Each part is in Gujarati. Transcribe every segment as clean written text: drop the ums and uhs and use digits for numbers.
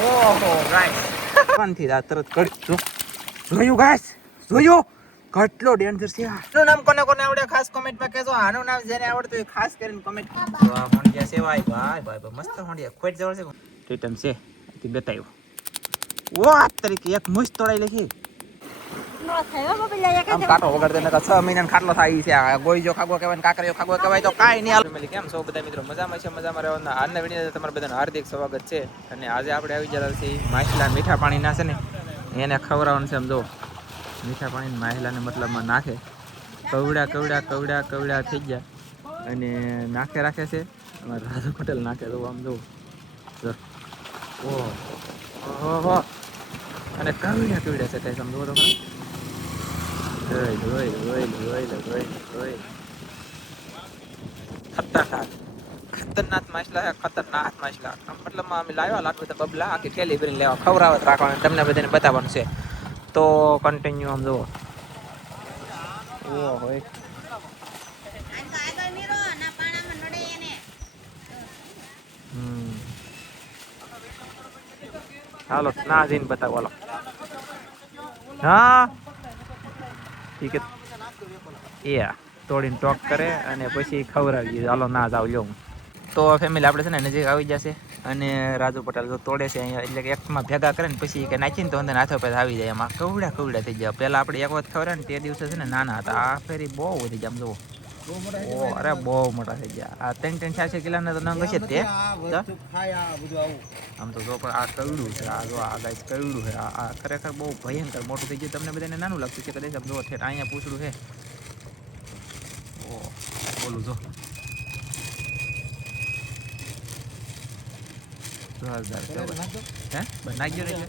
ઓહો ગાઈસ કોનથી આ તરત કરી જોયું ગાઈસ જોયું કેટલો ડેન્જર છે આનું નામ કોને કોને આવડે ખાસ કમેન્ટમાં કહેજો આનું નામ જેને આવડતું હોય ખાસ કરીને કમેન્ટ તો આ હોંડિયા છે ભાઈ મસ્ત હોંડિયા ખોટ જવળ છે ટીટમ છે તે બતાવ્યો ઓ તરીકે એક મુસ્ત તોડાઈ લેખી નો થયો મોબાઈલ આમ કાટો વગર દે 6 મહિનાનો ખાટલો થાય છે આ ગોઈજો ખાગો કહેવાય ને કાકરિયો ખાગો કહેવાય તો કાઈ નહીં ફેમિલી કેમ છો બધા મિત્રો મજામાં છે મજામાં રહેવાના આજના વિડીયોમાં તમારા બધાનું હાર્દિક સ્વાગત છે અને આજે આપણે આવી ગયા છીએ માછલા મીઠા પાણી ના છે ને એને ખવડાવવાનું છે સમજો મીઠા પાણી માછલાને મતલબમાં નાખે કવડા થઈ ગયા અને નાખે રાખે છે અમારે રાજુ પટેલ નાખે તો આમ જો ઓહો અને કવડા છે કઈ સમજો તો ખતરનાક માછલા છે ખતરનાક માછલા મતલબમાં અમે લાવ્યા લાગતું તો બબલા આખી થેલી ભરીને લેવા ખવડાવત રાખવાનું તમને બધાને બતાવવાનું છે તો કન્ટિન્યુ આમ જુઓ હોય હાલો ના જઈને બતાવો હાલો હા ઠીક એ તોડીને ટોક કરે અને પછી ખવડાવી હાલો ના જાવ લ્યો તો ફેમિલી આપણે છે ને નજીક આવી જશે અને રાજુ પટેલ તો તોડે છે અહીંયા એટલે કે એકમાં ભેગા કરે ને પછી કે નાખીને તો અંદર હાથો પાસે આવી જાય એમાં કવડા થઈ જાય પહેલાં આપણે એક વખત ખવડાવે ને તે દિવસે છે ને નાના હતા આ ફેરી બહુ વધી જાય આમ જુઓ અરે બહુ મોટા થઈ ગયા આ 3-4 કિલોના તો નંગ છે તે આમ તો જો પણ આ કવડું છે આ જો આ ગાય કવડું છે આ ખરેખર બહુ ભયંકર મોટું થઈ ગયું તમને બધાને નાનું લાગતું છે કદાચ આમ જો ઠેઠ અહીંયા પૂછડું છે ઓ બોલું જો નાખજો એટલે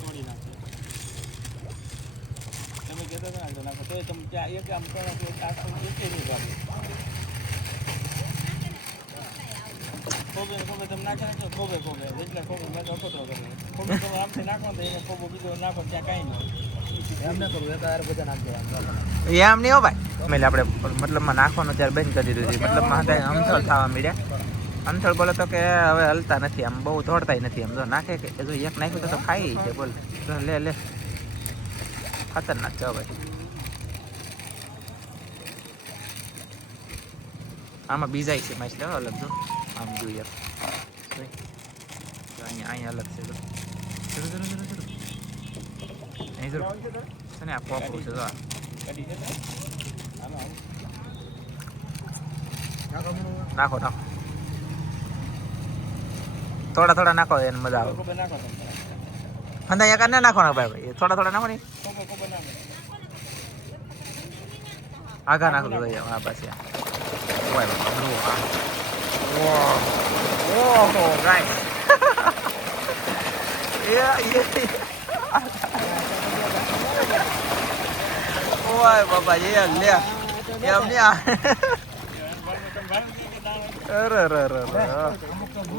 એમ નહીં હો ભાઈ એટલે આપણે મતલબમાં નાખવાનું ત્યારે બંધ કરી દીધું મતલબમાં અમથળ થવા મળ્યા અંથળ બોલે તો કે હવે હલતા નથી આમ બહુ દોડતા નથી આમ જો નાખે કે જો એક નાખ્યું તો ખાઈ છે બોલ લે ખતરનાક છે ભાઈ આમાં બીજા છે માછલા અલગ જો આમ જોઈએ અહીંયા અલગ છે અહીં આ પોપડું છે જો નાખો થોડા નાખો એને મજા આવે અંદર એક ના નાખો ને ભાઈ થોડા નાખો ને આગા નાખો આ પાસે ઓહો ગાઈસ ઓય બાબા લે એમ નહીં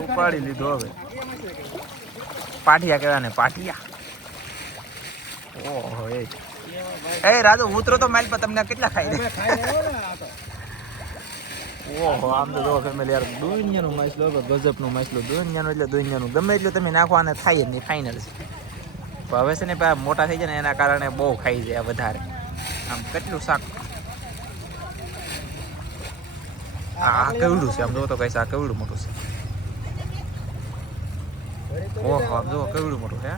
ઉપાડી લીધો હવે પાટિયા કહેવાય ને પાટિયા ઓહો એ રાજુ ઉતરો તો માઇલ પર તમને કેટલા ખાઈ દે ઓહો આમ તો જો ફેમિલી યાર દુનિયાનું માછલો ગજબનું માછલો દુનિયાનું એટલે દુનિયાનું ગમે એટલું તમે નાખો અને થાય જ નહીં ફાઇનલ છે તો હવે છે ને મોટા થઈ જાય ને એના કારણે બહુ ખાઈ જાય વધારે આમ કેટલું શાક આ કેવડું છે આમ જો તો કઈ આ કેવડું મોટું છે ઓહો આમ જો કેવડું મોટું છે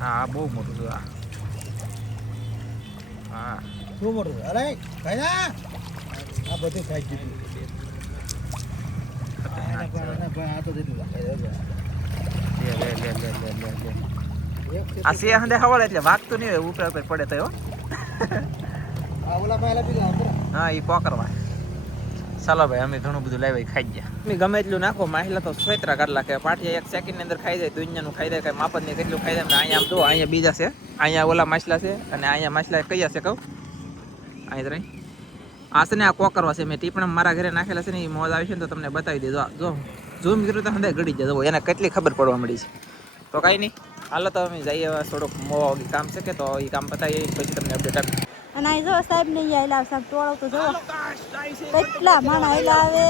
હા બહુ મોટું છે હા બહુ મોટું અરે ભાઈ ના આ બધું ખાઈ ગયું આ સિયા હંદે હવાળે એટલે વાગતું નહીં હોય ઉપર પડે તો હા એ પોકરવા ચાલો ભાઈ અમે ઘણું બધું લાવી ખાઈ ગયા અમે ગમે એટલું નાખો માહિલા તો સ્વેતરા કાઢલા કે પાટિયા એક સેકન્ડની અંદર ખાઈ જાય દુનિયાનું ખાઈ જાય કઈ માપદ નહીં કેટલું ખાઈ જાય અહીંયા આમ જો અહીંયા બીજા છે અહીંયા ઓલા માછલા છે અને અહીંયા માછલા કયા છે કહું અહીં રહી આ છે ને આ કોકરવા છે મેં ટીપણ મારા ઘરે નાખેલા છે ને એ મોજ આવી છે ને તો તમને બતાવી દેજો જો ઝૂમ કર્યું તો હંદે ગળી જજો એને કેટલી ખબર પડવા મળી છે તો કાંઈ નહીં હાલો તો અમે જઈએ થોડુંક મોવા કામ છે કે તો એ કામ પતાવીએ પછી તમને અપડેટ આપીએ અને અહીં જો સાહેબ ને અહીંયા આવેલા સાહેબ ટોળો તો જો કેટલા માણા આવેલા આવે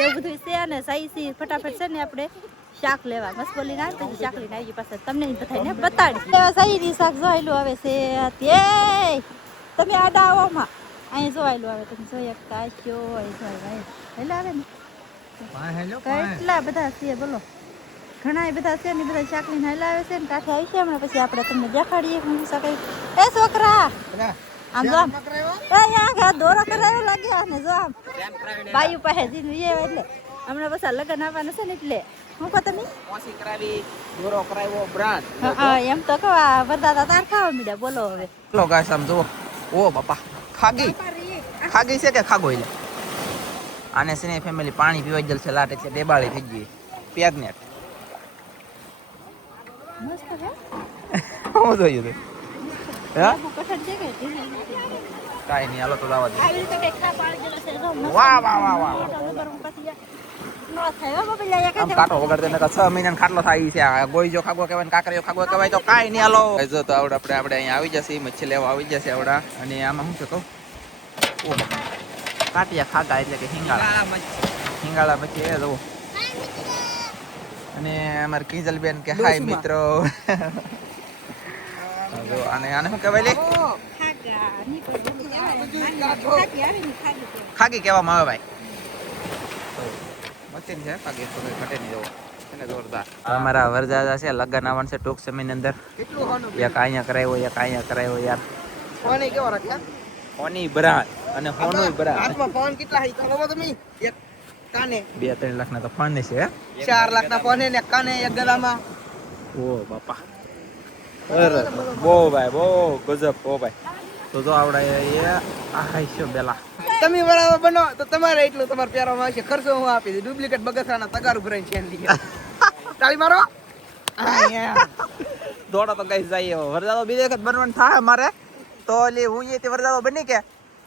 એવું બધું છે. અને સહી ફટાફટ છે ને આપણે શાક લેવા મસ્ત બોલી ના પછી શાક લઈને આવી પાસે તમને બધાને બતાડી સહી ની શાક જોયેલું આવે છે. તે તમે આડા આવોમાં અહીંયા જોયેલું આવે તમે જોઈએ કાચ્યો જોઈ હેલા આવે ને કેટલા બધા છે બોલો ઘણા બધા છે ને બધા શાક લઈને હેલા આવે છે ને કાંઠે આવી છે હમણાં પછી આપણે તમને દેખાડીએ હું શાક એ છોકરા આમ જો અહીંયા દોરો કરાયો લાગ્યા ને જો આમ બાયુ પાસે જીનું એ એટલે હમણાં બસ લગન આવવાના છે ને એટલે હું કહો તમે ઓસી કરાવી દોરો કરાવ્યો બ્રાન્ડ હા એમ તો કહો બધા તાર ખાવા મીડ્યા બોલો હવે લો ગાઈસ આમ જો ઓ બાપા ખાગી છે કે ખાગો એટલે આને છે ને ફેમિલી પાણી પીવા જલ છે લાટ એટલે બેબાળી થઈ ગઈ પ્રેગ્નેટ મસ્ત હે હું જોયું તું હા કઠણ છે કે કાઈ નહીં હાલો તો લાવા દે આવી રીતે કઈ ખા પાડી ગયેલો છે જો વાહ વાહ વાહ વાહ નો થાય હો બબલા એક આમ કાટો વગર તેને 6 મહિનાનો ખાટલો થાય છે આ ગોઈજો ખાગો કહેવાય કાકરીઓ ખાગો કહેવાય તો કાઈ નહીં હાલો જો તો આપણે અહીંયા આવી જશે મચ્છી લેવા આવી જશે આવડા અને આમાં શું છે કહું ઓ કાટિયા ખાગા એટલે કે હિંગાળા પછી એ જો અને અમાર કિંજલ બેન કે હાય મિત્રો જો અને આને શું કહેવાય લે ખાગી કહેવામાં આવે ભાઈ મચીન છે ખાગી તો ઘટે નહીં જવો એને જોરદાર અમારા વરજાદા છે લગન આવવાનું છે ટૂંક સમયની અંદર એક અહીંયા કરાવ્યો એક અહીંયા કરાવ્યો યાર ફોન કેવો રાખ્યા હોની બરાત અને હોનોય બરાત હાથમાં ફોન કેટલા હઈ ખબર તમે એક કાને 2-3 લાખ ના તો ફોન છે 4 લાખ ના ફોન ને કાને એક ગલામાં ઓ બાપા અરે બો ભાઈ બો ગજબ ઓ ભાઈ તો જો આવડા એ આહાઈશો બેલા તમે બરાબર બનો તો તમારે એટલું તમારે પહેરવામાં આવશે ખર્ચો હું આપી દઉં ડુપ્લિકેટ બગસરાના તગાર ભરાઈને છે લીધે તાળી મારો દોડો તો કઈ જાય વરસાદો બીજે વખત બનવાનું થાય મારે તો એટલે હું એ વરસાદો બની કે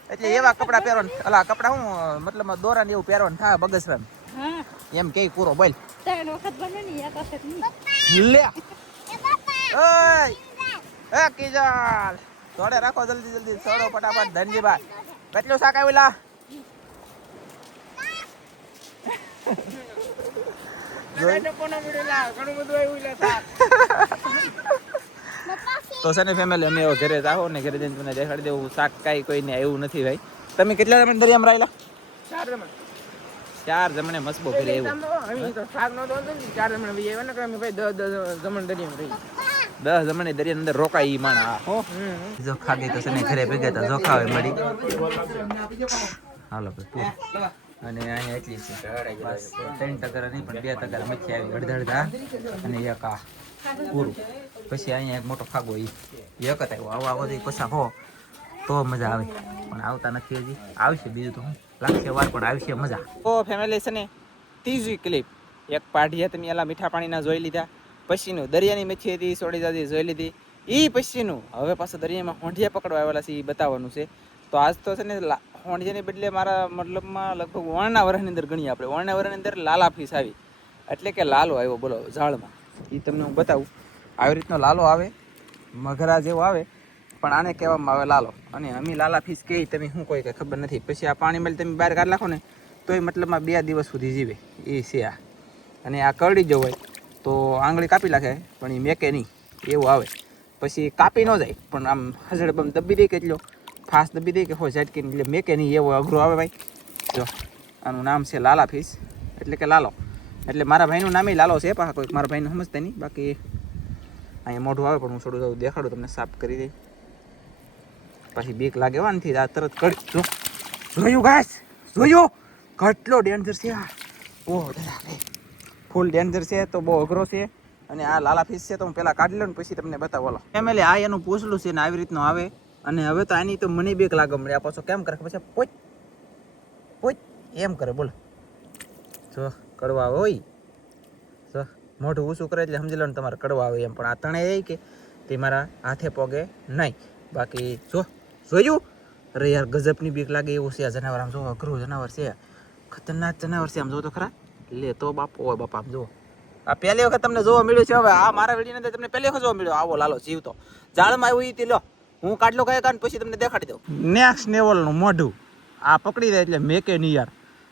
એટલે એવા કપડા પહેરવાનું અલા કપડા હું મતલબ દોરા ને એવું પહેરવાનું થાય બગસરા હા એમ કે પૂરો બોલ ત્રણ વખત બને ને એક વખત નહીં લે ઓય એ કિજલ દોડે રાખો જલ્દી છોડો ફટાફટ ધનજીભાઈ કેટલું શાક આવેલા તો છે ને ફેમિલી અમે ઘરે જાઓ ને ઘરે જઈને તમને દેખાડી દેવું શાક કાંઈ કોઈને આવ્યું નથી ભાઈ તમે કેટલા જમણે દરિયામાં રહેલા 4 જમણે મસ્બો ઘરે આવ્યું શાક નો તો 4 જમણે ભાઈ આવ્યો ને કે અમે ભાઈ 10 જમણ દરિયામાં રહી 10 જમણે દરિયા અંદર રોકાય ઈ માણા હો જો ખાગી તો છે ને ઘરે ભેગા તા જો ખાવે મળી હાલો ભાઈ અને અહીંયા એટલી છે બસ 3 ટકા નહીં પણ 2 ટકા મચ્છી આવી અડધા અને એક આ પૂરું પછી અહીંયા એક મોટો ખાગો ઈ એક જ આવ્યો આવો પછી હો તો મજા આવે પણ આવતા નથી હજી આવશે બીજું તો હું લાગશે વાર પણ આવશે મજા ઓ ફેમિલી છે ને ત્રીજી ક્લિપ એક પાઢીએ તમે એલા મીઠા પાણીના જોઈ લીધા પછીનું દરિયાની મચ્છી હતી સોડી દાદી જોઈ લીધી ઈ પછીનું હવે પાછું દરિયામાં હોંઢિયા પકડવા આવેલા છે એ બતાવવાનું છે તો આજ તો છે ને હોંઢિયાની બદલે મારા મતલબમાં લગભગ વણના વરસની અંદર ગણીએ આપણે વણના વરસની અંદર લાલા ફીસ આવી એટલે કે લાલો આવ્યો બોલો ઝાડમાં એ તમને હું બતાવું આવી રીતનો લાલો આવે મગરા જેવો આવે પણ આને કહેવામાં આવે લાલો અને અમે લાલા ફીસ કહી તમે શું કોઈ કંઈ ખબર નથી પછી આ પાણીમાં તમે બહાર કાઢી નાખો ને તો એ મતલબમાં 2 દિવસ સુધી જીવે એ છે આ અને આ કરડી જવું હોય તો આંગળી કાપી નાખે પણ એ મેકે નહીં એવું આવે પછી કાપી ન જાય પણ આમ હજડ બમ દબી દે કેટલો ફાસ્ટ દબી દે કે હોય ઝટકીને એટલે મેકે નહીં એવો અઘરો આવે ભાઈ જો આનું નામ છે લાલા ફીસ એટલે કે લાલો એટલે મારા ભાઈનું નામે લાલો છે પાછા કોઈ મારા ભાઈને સમજતા નહીં બાકી અહીંયા મોઢું આવે પણ હું થોડું થોડું દેખાડું તમને સાફ કરી દઈ પછી બીક લાગે નથી આ તરત કડી જોયું ગાઈસ જોયું કેટલો ડેન્જર છે આ ઓહ દાદા ફૂલ ડેન્જર છે તો બહુ અઘરો છે અને આ લાલા ફિશ છે તો હું પહેલાં કાઢી લઉં ને પછી તમને બતાવો લો ફેમિલી આ એનું પૂછલું છે ને આવી રીતનું આવે અને હવે તો આની તો મને બીક લાગે મળે આ પાછો કેમ કરે પછી પોચ પોચ એમ કરે બોલો જો કડવા આવે હોય જો મોઢું ઊંચું કરે એટલે સમજી લો ને તમારે કડવા આવે એમ પણ આ તણે એ કે તે મારા હાથે પોગે નહીં બાકી જો જોયું અરે યાર ગજબની બીક લાગે એવું છે આ જનાવર આમ જો અઘરું જનાવર છે ખતરનાક જનાવર છે આમ જો તો ખરા લે તો બાપો હોય બાપા આમ જુઓ આ પહેલી વખત તમને જોવા મળ્યું છે હવે આ મારા વિડીયોની અંદર તમને પહેલી વખત જોવા મળ્યો આવો લાલો જીવતો જાળમાં આવ્યું એ લો હું કાઢલો કયા કાન પછી તમને દેખાડી દઉં. નેક્સ્ટ લેવલનું મોઢું આ પકડી દે એટલે મેકે નહીં યાર.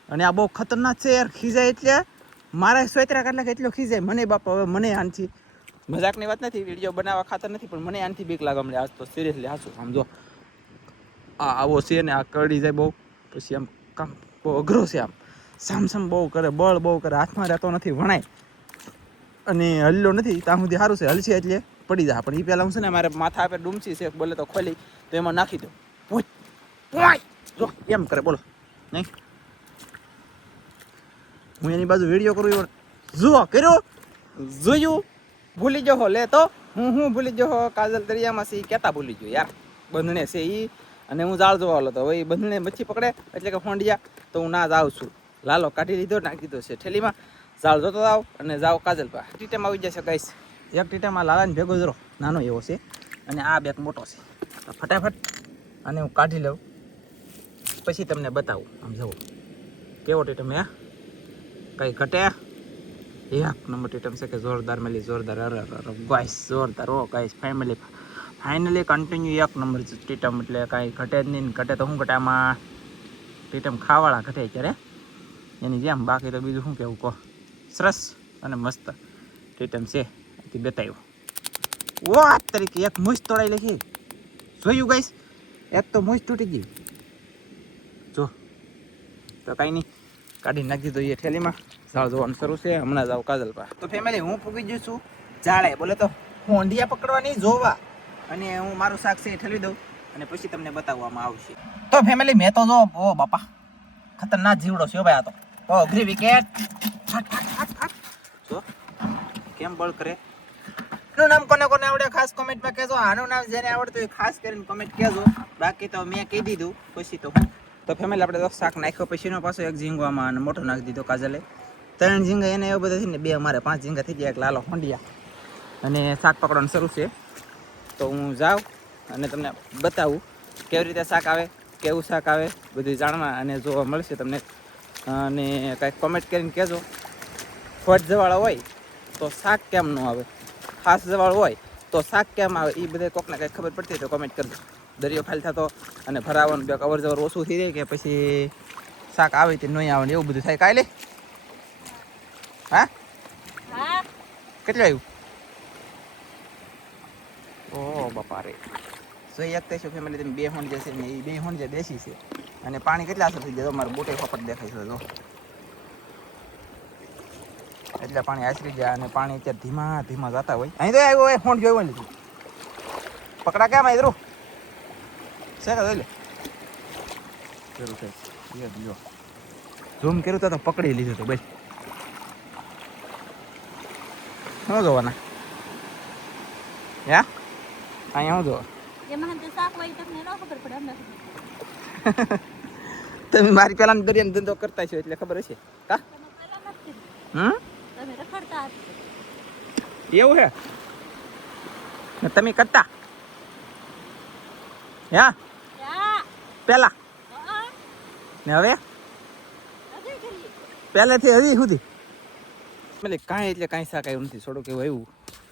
અને આ બહુ ખતરનાક છે યાર. ખીજાય એટલે મારા સોયત્રા કાઢલા એટલો ખીજાય મને બાપા. હવે મને આનથી મજાકની વાત નથી, વિડીયો બનાવવા ખાતર નથી, પણ મને આનથી બીક લાગવા મળે આજ તો સિરિયસલી હાસું. આમ જો આ આવો છે ને આ કરડી જાય બહુ, પછી આમ કામ બહુ અઘરો છે. આમ સામ બહુ કરે, બળ બહુ કરે, હાથમાં રહેતો નથી, વણાય અને હલ્લો નથી. ત્યાં સુધી સારું છે, હલશે એટલે પડી જાય. પણ એ પહેલાં હું છે ને મારે માથા આપે ડૂમસી છે બોલે તો ખોલી તો એમાં નાખી દો. જો એમ કરે બોલો નહીં. હું એની બાજુ વિડીયો કરું જુઓ કર્યો જોયું ભૂલી જહો લે તો હું ભૂલી જહો. કાજલ દરિયામાં છે એ કહેતા ભૂલી ગયો યાર. બંધણે છે એ અને હું જાળ જોવા વાળો હતો. હવે એ બંધણે મચ્છી પકડે એટલે કે ફોંડિયા તો હું ના જાઉં છું. લાલો કાઢી લીધો, નાખી દીધો છે થેલીમાં. જાળ જોતો જાવ અને જાઓ કાજલ પા. ટીટેમાં આવી જશે ગાઈસ. એક ટીટેમાં લાલાને ભેગો જરો નાનો એવો છે અને આ બેગ મોટો છે. તો ફટાફટ અને હું કાઢી લઉં પછી તમને બતાવું. આમ જુઓ કેવો ટીટમ હે, કંઈ ઘટે એક નંબર ટીટમ છે કે જોરદાર મેલી જોરદાર. અરે ગાઈસ જોરદાર. ઓ ગાઈસ ફાઇનલી કન્ટિન્યુ એક નંબર ટીટમ. એટલે કાંઈ ઘટે જ નહીં. ઘટે તો શું ઘટે આમાં, ટીટમ ખાવાળા ઘટે ત્યારે એની જેમ. બાકી તો બીજું શું કહેવું કહો. સરસ અને મસ્ત ટીટમ છે. એથી બતાવ્યું વાત તરીકે એક મૂછ તોડાઈ લખી જોયું ગાઈસ. એક તો મૂછ તૂટી ગઈ જો. તો કાંઈ નહીં, કાઢી નાખી દો એ થેલીમાં. ઝાડ જોવાનું શરૂ છે. હમણાં જાવ કાજલ પા. તો ફેમિલી હું પૂગી જઉં છું જાળે. બોલે તો હોંડિયા પકડવાની જોવા અને હું મારું શાક છે એ ઠેલવી દઉં અને પછી તમને બતાવવામાં આવશે. તો ફેમિલી મેં તો જો ઓ બાપા ખતરનાક જીવડો છે ભાઈ. આ તો અઘરી વિકેટ. જો કેમ બળ કરે. આનું નામ કોને કોને આવડે ખાસ કોમેન્ટમાં કહેજો. આનું નામ જેને આવડતું હોય ખાસ કરીને કોમેન્ટ કહેજો. બાકી તો મેં કહી દીધું પછી તો તો ફેમિલી આપણે તો શાક નાખ્યો પછીનો પાછો એક ઝીંગો આમાં મોટો નાખી દીધો કાજલે. 3 ઝીંગા એને એવું બધા થઈને 2 અમારે 5 ઝીંગા થઈ ગયા. એક લાલો હોંડિયા અને શાક પકડવાનું શરૂ છે. તો હું જાઉં અને તમને બતાવું કેવી રીતે શાક આવે, કેવું શાક આવે બધું જાણવા અને જોવા મળશે તમને. અને કાંઈક કોમેન્ટ કરીને કહેજો. ફટ જવાળો હોય તો શાક કેમ ન આવે, ખાસ જવાળો હોય તો શાક કેમ આવે, એ બધા કોકને કંઈક ખબર પડતી તો કોમેન્ટ કરજો. દરિયો ખાલી થતો અને ભરાવાનું બે અવર જવર ઓછું થઈ જાય કે પછી શાક આવે તે નહીં આવે એવું બધું થાય. કાલે હા કેટલું આવ્યું? ઓ બાપા રે. સો એક થઈશું ફેમિલી. તમે 2 હોંડ જશે ને એ 2 હોંડ જે દેશી છે. અને પાણી કેટલા અસર થઈ જાય મારે બોટે ફપટ દેખાય છે જો. એટલે પાણી આશરી જાય અને પાણી અત્યારે ધીમા ધીમા જતા હોય. અહીં તો આવ્યો હોય હોંડ જોયું લીધું. પકડા કેમ આવી રૂ છે કે જોઈ લે જરૂર છે. ઝૂમ કર્યું તો પકડી લીધું તો ભાઈ. શું જોવાના યા અહીંયા શું જોવા? તમે મારી પેલા દરિયાનો ધંધો કરતા છો એટલે ખબર હશે કા? એવું હે તમે કરતા યા પેલા ને હવે પહેલેથી હજી સુધી એટલે કાંઈ એટલે કાંઈ શાક આવ્યું નથી. થોડુંક એવું આવ્યું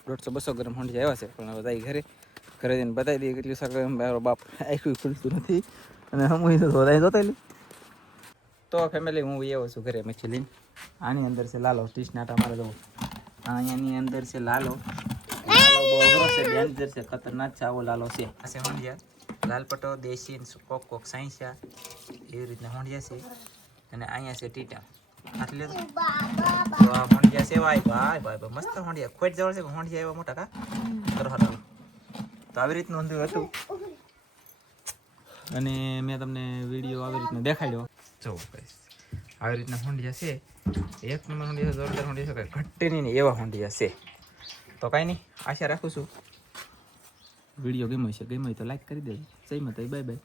150-200 ગ્રામ હોંડી આવ્યા છે. પણ હવે ઘરે જઈને બતાવી દઈએ કેટલું શાક મારો બાપ આખું ખુલતું નથી અને હું જોતા. તો ફેમિલી હું એવો છું ઘરે મચ્છી લઈને. આની અંદર છે લાલો 30 નાટા મારે જવું. અહીંયાની અંદર છે લાલો. લાલો બહુ અઘરો છે, ડેન્જર છે, ખતરનાક છે. આવો લાલો છે. આ છે હોંડિયા લાલ પટો દેશી કોક સાઈન્સા એવી રીતના હોંડિયા છે. અને અહીંયા છે ટીટા. આટલી લેતો તો આ હોંડિયા છે ભાઈ મસ્ત હોંડિયા. ખોટ જવળ છે હોંડિયા એવા મોટા કા કરો. તો આવી રીતનું અંધું હતું અને મેં તમને વિડીયો આવી રીતનો દેખાડ્યો. જો આવી રીતના હોંડિયા છે. એક નંબર હોંડિયા છે, જોરદાર હોંડિયા છે, કંઈ ઘટે નહીં એવા હોંડિયા છે. તો કાંઈ નહીં, આશા રાખું છું વિડીયો ગમ્યો છે. ગમ્યો તો લાઈક કરી દેજો. જય માતા, બાય બાય.